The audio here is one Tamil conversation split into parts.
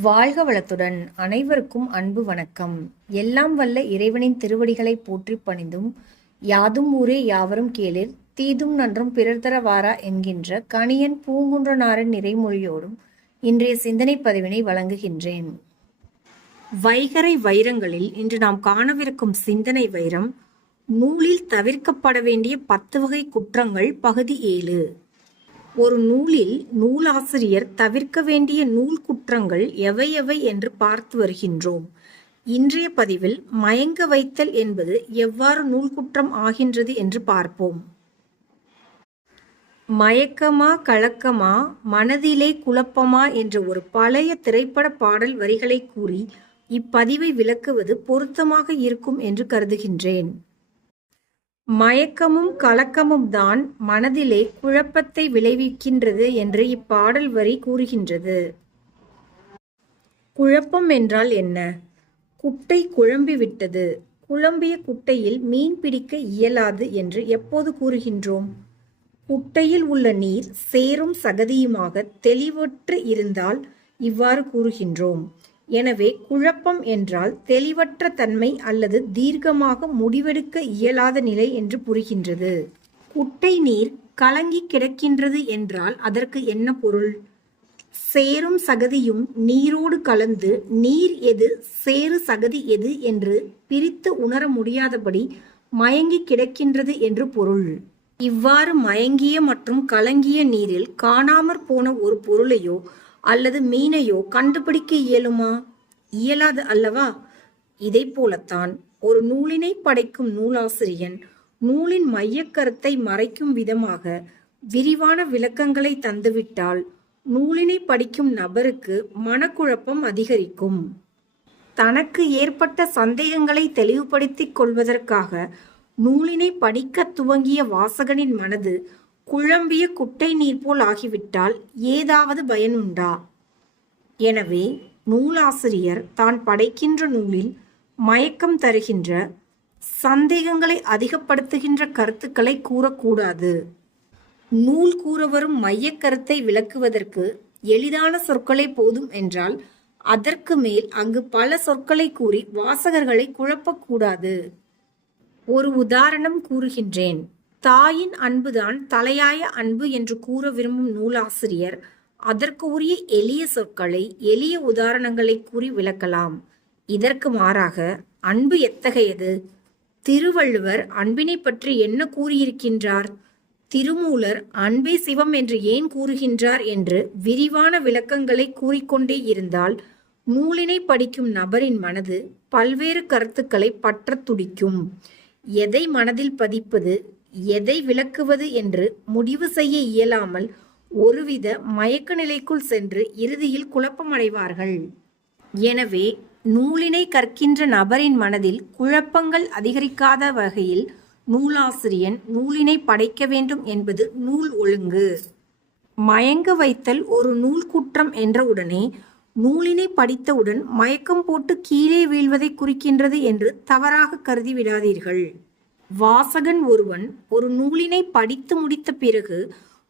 வாழ்க வளத்துடன். அனைவருக்கும் அன்பு வணக்கம். எல்லாம் வல்ல இறைவனின் திருவடிகளை போற்றி பணிந்தும் யாதும் ஊரே யாவரும் கேளிர் தீதும் நன்றும் பிறர் தர வாரா என்கின்ற கணியன் பூங்குன்றனாரின் நிறைமொழியோடும் இன்றைய சிந்தனை பதிவினை வழங்குகின்றேன். வைகரை வைரங்களில் இன்று நாம் காணவிருக்கும் சிந்தனை வைரம் நூலில் தவிர்க்கப்பட வேண்டிய பத்து வகை குற்றங்கள் பகுதி ஏழு. ஒரு நூலில் நூலாசிரியர் தவிர்க்க வேண்டிய நூல் குற்றங்கள் எவை எவை என்று பார்த்து வருகின்றோம். இன்றைய பதிவில் மயங்க வைத்தல் என்பது எவ்வாறு நூல் குற்றம் ஆகின்றது என்று பார்ப்போம். மயக்கமா கலக்கமா மனதிலே குழப்பமா என்ற ஒரு பழைய திரைப்பட பாடல் வரிகளை கூறி இப்பதிவை விளக்குவது பொருத்தமாக இருக்கும் என்று கருதுகின்றேன். மயக்கமும் கலக்கமும் தான் மனதிலே குழப்பத்தை விளைவிக்கின்றது என்று இப்பாடல் வரி கூறுகின்றது. குழப்பம் என்றால் என்ன? குட்டை குழம்பிவிட்டது குழம்பிய குட்டையில் மீன் பிடிக்க இயலாது என்று எப்போது கூறுகின்றோம்? குட்டையில் உள்ள நீர் சேரும் சகதியுமாக தெளிவற்று இருந்தால் இவ்வாறு கூறுகின்றோம். எனவே குழப்பம் என்றால் தெளிவற்ற தன்மை அல்லது தீர்க்கமாக முடிவெடுக்க இயலாத நிலை என்று புரிகின்றது. குட்டை நீர் கலங்கி கிடக்கின்றது என்றால் அதற்கு என்ன பொருள்? சேரும் சகதியும் நீரோடு கலந்து நீர் எது சேறு சகதி எது என்று பிரித்து உணர முடியாதபடி மயங்கி கிடக்கின்றது என்று பொருள். இவ்வாறு மயங்கிய மற்றும் கலங்கிய நீரில் காணாமற் போன ஒரு பொருளையோ அல்லது மீனையோ கண்டுபிடிக்க இயலுமா? இயலாது அல்லவா? இதை போலத்தான் ஒரு நூலினை படைக்கும் நூலாசிரியன் நூலின் மையக்கருத்தை மறைக்கும் விதமாக விரிவான விளக்கங்களை தந்துவிட்டால் நூலினை படிக்கும் நபருக்கு மனக்குழப்பம் அதிகரிக்கும். தனக்கு ஏற்பட்ட சந்தேகங்களை தெளிவுபடுத்திக் கொள்வதற்காக நூலினை படிக்க துவங்கிய வாசகனின் மனது குழம்பிய குட்டை நீர் போல் ஆகிவிட்டால் ஏதாவது பயனுண்டா? எனவே நூலாசிரியர் தான் படைக்கின்ற நூலில் மயக்கம் தருகின்ற சந்தேகங்களை அதிகப்படுத்துகின்ற கருத்துக்களை கூறக்கூடாது. நூல் கூற வரும் மையக் கருத்தை விளக்குவதற்கு எளிதான சொற்களே போதும் என்றால் அதற்கு மேல் அங்கு பல சொற்களை கூறி வாசகர்களை குழப்பக்கூடாது. ஒரு உதாரணம் கூறுகின்றேன். தாயின் அன்புதான் தலையாய அன்பு என்று கூற விரும்பும் நூலாசிரியர். அதற்கு உரிய எளிய சொற்களை எளிய உதாரணங்களை கூறி விளக்கலாம். இதற்கு மாறாக அன்பு எத்தகையது? திருவள்ளுவர் அன்பினை பற்றி என்ன கூறியிருக்கின்றார்? திருமூலர் அன்பே சிவம் என்று ஏன் கூறுகின்றார் என்று விரிவான விளக்கங்களை கூறிக்கொண்டே இருந்தால் நூலினை படிக்கும் நபரின் மனது பல்வேறு கருத்துக்களை பற்றத் துடிக்கும் எதை மனதில் பதிப்பது? எதை விளக்குவது என்று முடிவு செய்ய இயலாமல் ஒருவித மயக்க நிலைக்குள் சென்று இறுதியில் குழப்பமடைவார்கள். எனவே நூலினை கற்கின்ற நபரின் மனதில் குழப்பங்கள் அதிகரிக்காத வகையில் நூலாசிரியன் நூலினை படைக்க வேண்டும் என்பது நூல் ஒழுங்கு. மயங்க வைத்தல் ஒரு நூல் குற்றம் உடனே நூலினை படித்தவுடன் மயக்கம் போட்டு கீழே வீழ்வதை குறிக்கின்றது என்று தவறாக கருதி விடாதீர்கள். வாசகன் ஒருவன் ஒரு நூலினை படித்து முடித்த பிறகு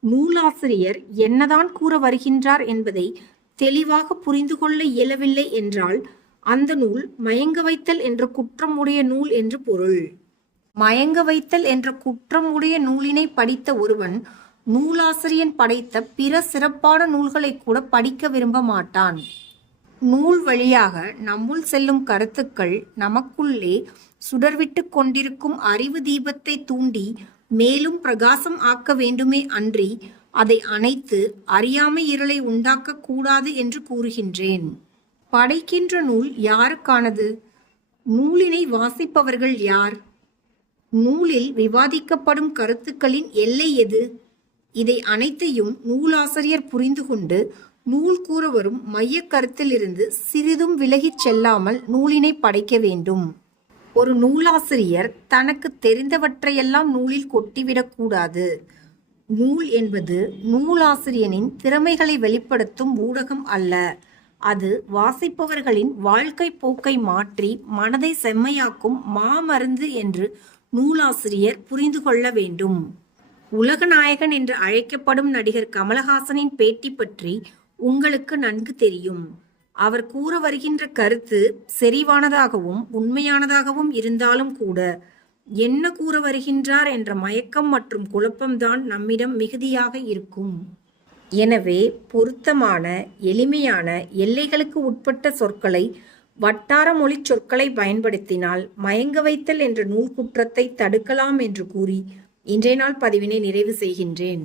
நூலாசிரியர் என்னதான் கூற வருகின்றார் என்பதை தெளிவாக புரிந்து கொள்ள இயலவில்லை என்றால் அந்த நூல் மயங்க வைத்தல் என்ற குற்றம் உடைய நூல் என்று பொருள். மயங்க வைத்தல் என்ற குற்றம் உடைய நூலினை படித்த ஒருவன் நூலாசிரியன் படைத்த பிற சிறப்பான நூல்களை கூட படிக்க விரும்ப மாட்டான். நூல் வழியாக நம்முள் செல்லும் கருத்துக்கள் நமக்குள்ளே சுடர்விட்டு கொண்டிருக்கும் அறிவு தீபத்தை தூண்டி மேலும் பிரகாசம் ஆக்க வேண்டுமே அன்றி அதை அணைத்து அறியாமை இருளை உண்டாக்க கூடாது என்று கூறுகின்றேன். படைக்கின்ற நூல் யாருக்கானது? நூலினை வாசிப்பவர்கள் யார்? நூலில் விவாதிக்கப்படும் கருத்துக்களின் எல்லை எது? இதை அனைத்தையும் நூலாசிரியர் புரிந்து கொண்டு நூல் கூற வரும் மையக் கருத்திலிருந்து சிறிதும் விலகிச் செல்லாமல் நூலினை படைக்க வேண்டும். ஒரு நூலாசிரியர் தனக்கு தெரிந்தவற்றையெல்லாம் நூலில் கொட்டிவிடக்கூடாது நூல் என்பது நூலாசிரியனின் திறமைகளை வெளிப்படுத்தும் ஊடகம் அல்ல. அது வாசிப்பவர்களின் வாழ்க்கை போக்கை மாற்றி மனதை செம்மையாக்கும் மாமருந்து என்று நூலாசிரியர் புரிந்து கொள்ள வேண்டும். உலகநாயகன் என்று அழைக்கப்படும் நடிகர் கமலஹாசனின் பேட்டி பற்றி உங்களுக்கு நன்கு தெரியும். அவர் கூற வருகின்ற கருத்து செறிவானதாகவும் உண்மையானதாகவும் இருந்தாலும் கூட என்ன கூற வருகின்றார் என்ற மயக்கம் மற்றும் குழப்பம்தான் நம்மிடம் மிகுதியாக இருக்கும். எனவே பொருத்தமான எளிமையான எல்லைகளுக்கு உட்பட்ட சொற்களை வட்டார மொழிச் சொற்களை பயன்படுத்தினால் மயங்க வைத்தல் என்ற நூல் குற்றத்தை தடுக்கலாம் என்று கூறி இன்றைய நாள் பதிவினை நிறைவு செய்கின்றேன்.